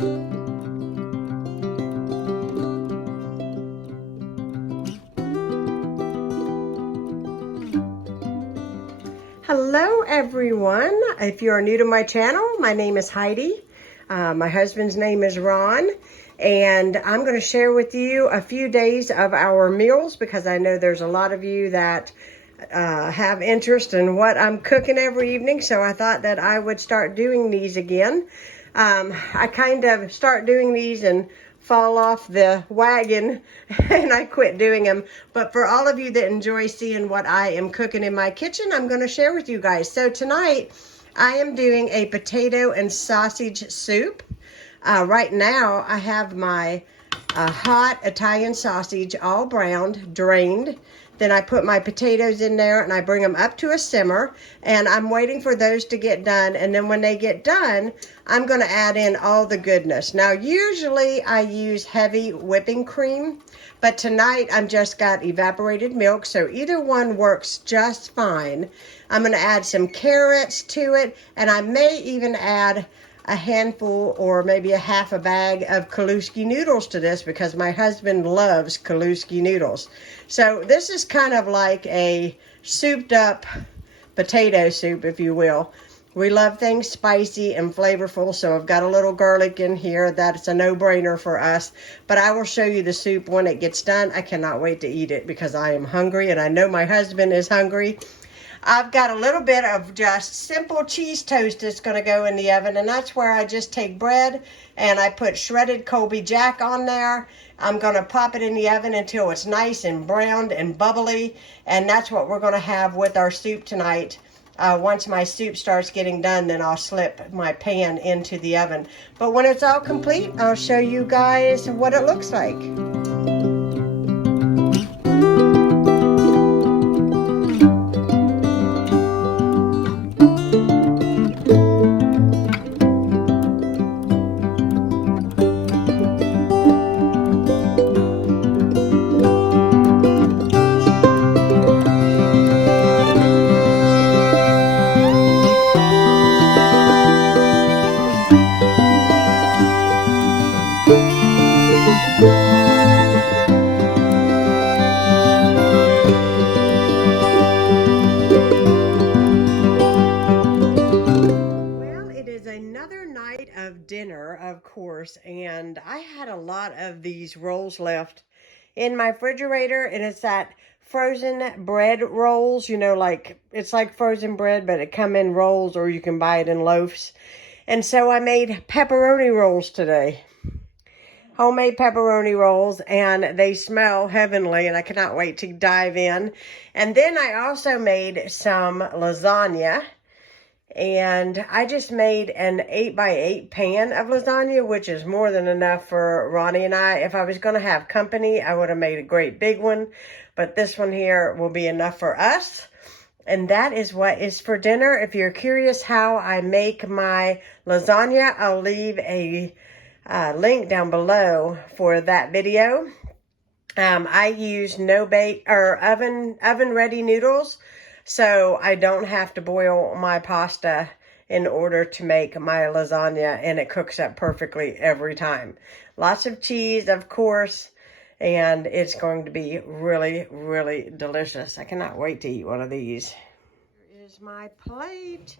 Hello everyone. If you are new to my channel, my name is Heidi. My husband's name is Ron, and I'm going to share with you a few days of our meals because I know there's a lot of you that have interest in what I'm cooking every evening, so I thought that I would start doing these again. I kind of start doing these and fall off the wagon and I quit doing them. But for all of you that enjoy seeing what I am cooking in my kitchen, I'm going to share with you guys. So tonight I am doing a potato and sausage soup. Right now I have my hot Italian sausage all browned, drained. Then I put my potatoes in there and I bring them up to a simmer, and I'm waiting for those to get done. And then when they get done, I'm going to add in all the goodness. Now, usually I use heavy whipping cream, but tonight I've just got evaporated milk, so either one works just fine. I'm going to add some carrots to it, and I may even add a handful or maybe a half a bag of Kaluski noodles to this because my husband loves Kaluski noodles. So this is kind of like a souped up potato soup, if you will. We love things spicy and flavorful, so I've got a little garlic in here. That's a no-brainer for us. But I will show you the soup when it gets done. I cannot wait to eat it because I am hungry, and I know my husband is hungry. I've got a little bit of just simple cheese toast that's going to go in the oven, and that's where I just take bread and I put shredded Colby Jack on there. I'm going to pop it in the oven until it's nice and browned and bubbly, and that's what we're going to have with our soup tonight. Once my soup starts getting done, then I'll slip my pan into the oven. But when it's all complete, I'll show you guys what it looks like. Dinner, of course, and I had a lot of these rolls left in my refrigerator, and it's that frozen bread rolls, you know, like it's like frozen bread, but it come in rolls, or you can buy it in loaves. And so I made pepperoni rolls today, homemade pepperoni rolls, and they smell heavenly, and I cannot wait to dive in. And then I also made some lasagna. And I just made an 8x8 pan of lasagna, which is more than enough for Ronnie and I. If I was going to have company, I would have made a great big one. But this one here will be enough for us. And that is what is for dinner. If you're curious how I make my lasagna, I'll leave a link down below for that video. I use no-bake or oven-ready noodles. So I don't have to boil my pasta in order to make my lasagna, and it cooks up perfectly every time. Lots of cheese, of course, and it's going to be really, really delicious. I cannot wait to eat one of these. Here is my plate,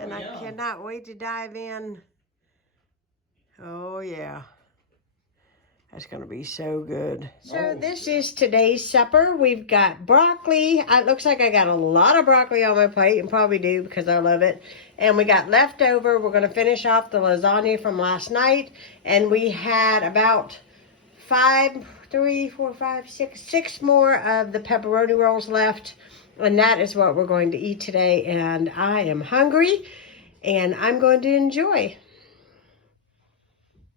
and I cannot wait to dive in. Oh, yeah. That's going to be so good. So this is today's supper. We've got broccoli. It looks like I got a lot of broccoli on my plate, and probably do because I love it. And we got leftover. We're going to finish off the lasagna from last night. And we had about six more of the pepperoni rolls left. And that is what we're going to eat today. And I am hungry, and I'm going to enjoy.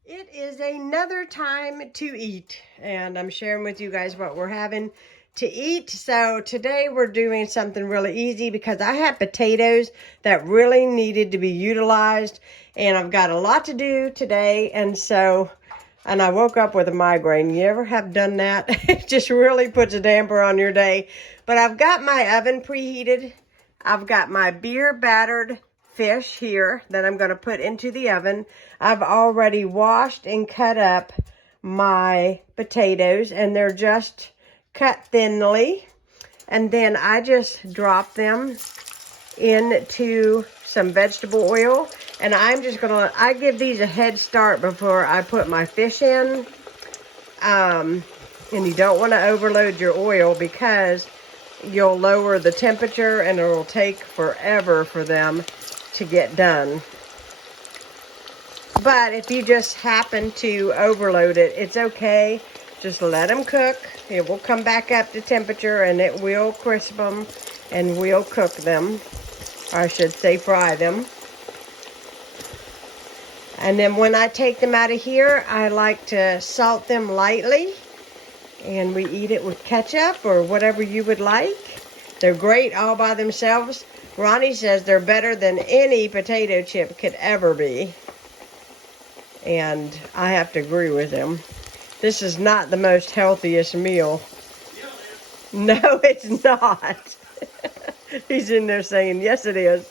It is another time to eat, and I'm sharing with you guys what we're having to eat. So today we're doing something really easy because I had potatoes that really needed to be utilized, and I've got a lot to do today, and I woke up with a migraine. You ever have done that? It just really puts a damper on your day. But I've got my oven preheated. I've got my beer battered fish here that I'm going to put into the oven. I've already washed and cut up my potatoes, and they're just cut thinly. And then I just drop them into some vegetable oil. And I'm just going to, I give these a head start before I put my fish in. And you don't want to overload your oil because you'll lower the temperature and it'll take forever for them to get done. But if you just happen to overload it, it's okay. Just let them cook. It will come back up to temperature and it will crisp them and we'll cook them. Or I should say fry them. And then when I take them out of here, I like to salt them lightly. And we eat it with ketchup or whatever you would like. They're great all by themselves. Ronnie says they're better than any potato chip could ever be. And I have to agree with him. This is not the most healthiest meal. No, it's not. He's in there saying, yes, it is.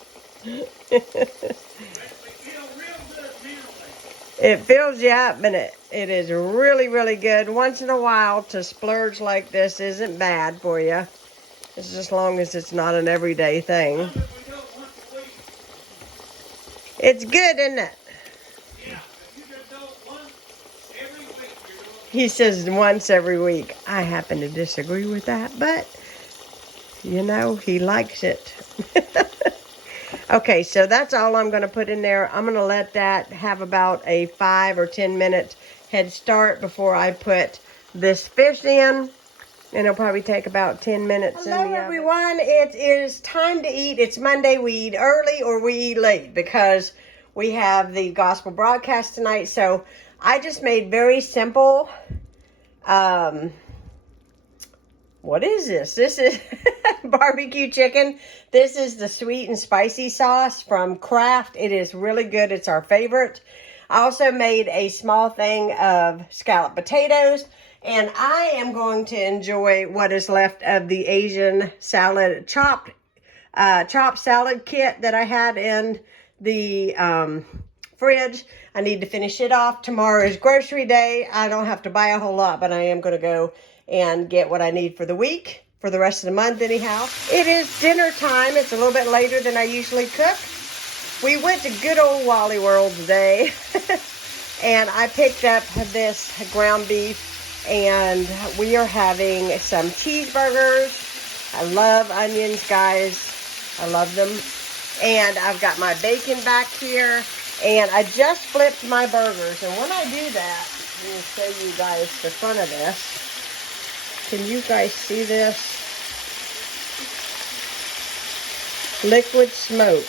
It fills you up, and it is really, really good. Once in a while to splurge like this isn't bad for you. It's just as long as it's not an everyday thing. It's good, isn't it? Yeah, if you just do it once every week, you're doing it. He says once every week. I happen to disagree with that, but, you know, he likes it. Okay, so that's all I'm going to put in there. I'm going to let that have about a 5 or 10 minute head start before I put this fish in. And it'll probably take about 10 minutes. Hello, everyone. It is time to eat. It's Monday. We eat early or we eat late because we have the gospel broadcast tonight. So I just made very simple. What is this? This is barbecue chicken. This is the sweet and spicy sauce from Kraft. It is really good. It's our favorite. I also made a small thing of scalloped potatoes. And I am going to enjoy what is left of the Asian salad, chopped salad kit that I had in the fridge. I need to finish it off. Tomorrow is grocery day. I don't have to buy a whole lot, but I am going to go and get what I need for the week, for the rest of the month anyhow. It is dinner time. It's a little bit later than I usually cook. We went to good old Wally World today. And I picked up this ground beef. And we are having some cheeseburgers. I love onions, guys. I love them. And I've got my bacon back here. And I just flipped my burgers. And when I do that, let me show you guys the front of this. Can you guys see this? Liquid smoke.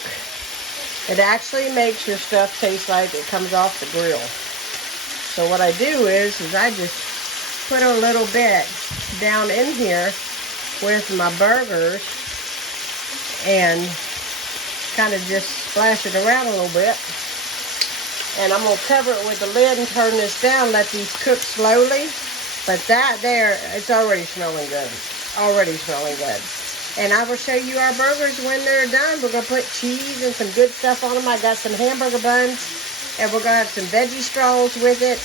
It actually makes your stuff taste like it comes off the grill. So what I do is I just put a little bit down in here with my burgers and kind of just splash it around a little bit. And I'm going to cover it with the lid and turn this down, let these cook slowly. But that there, it's already smelling good. Already smelling good. And I will show you our burgers when they're done. We're going to put cheese and some good stuff on them. I got some hamburger buns. And we're going to have some veggie straws with it.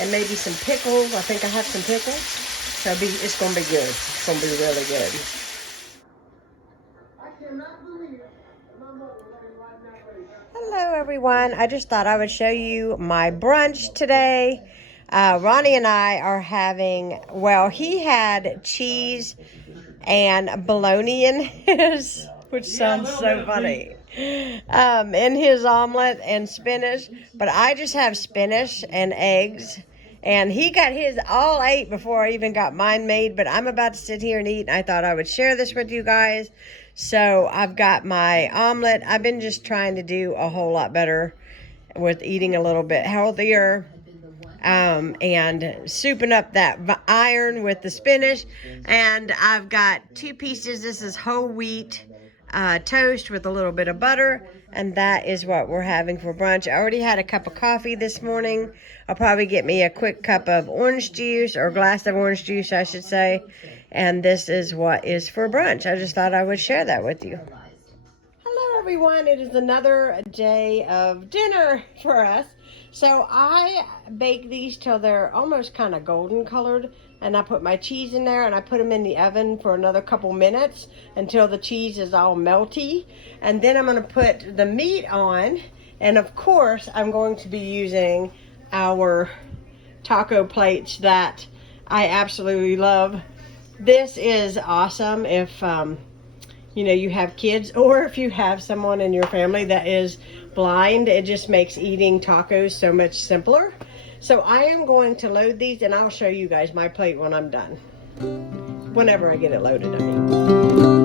And maybe some pickles. I think I have some pickles. So it's going to be good. It's going to be really good. Hello, everyone. I just thought I would show you my brunch today. Ronnie and I are having, well, he had cheese and bologna in his, which sounds so funny. In his omelet and spinach. But I just have spinach and eggs. And he got his all ate before I even got mine made. But I'm about to sit here and eat. And I thought I would share this with you guys. So I've got my omelet. I've been just trying to do a whole lot better with eating a little bit healthier. And souping up that iron with the spinach. And I've got 2 pieces. This is whole wheat toast with a little bit of butter. And that is what we're having for brunch. I already had a cup of coffee this morning. I'll probably get me a quick cup of orange juice, or glass of orange juice, I should say. And this is what is for brunch. I just thought I would share that with you. Hello, everyone, it is another day of dinner for us. So I bake these till they're almost kind of golden colored, and I put my cheese in there and I put them in the oven for another couple minutes until the cheese is all melty. And then I'm going to put the meat on, and of course I'm going to be using our taco plates that I absolutely love. This is awesome if you know, you have kids, or if you have someone in your family that is blind. It just makes eating tacos so much simpler. So I am going to load these, and I'll show you guys my plate when I'm done. Whenever I get it loaded, I mean.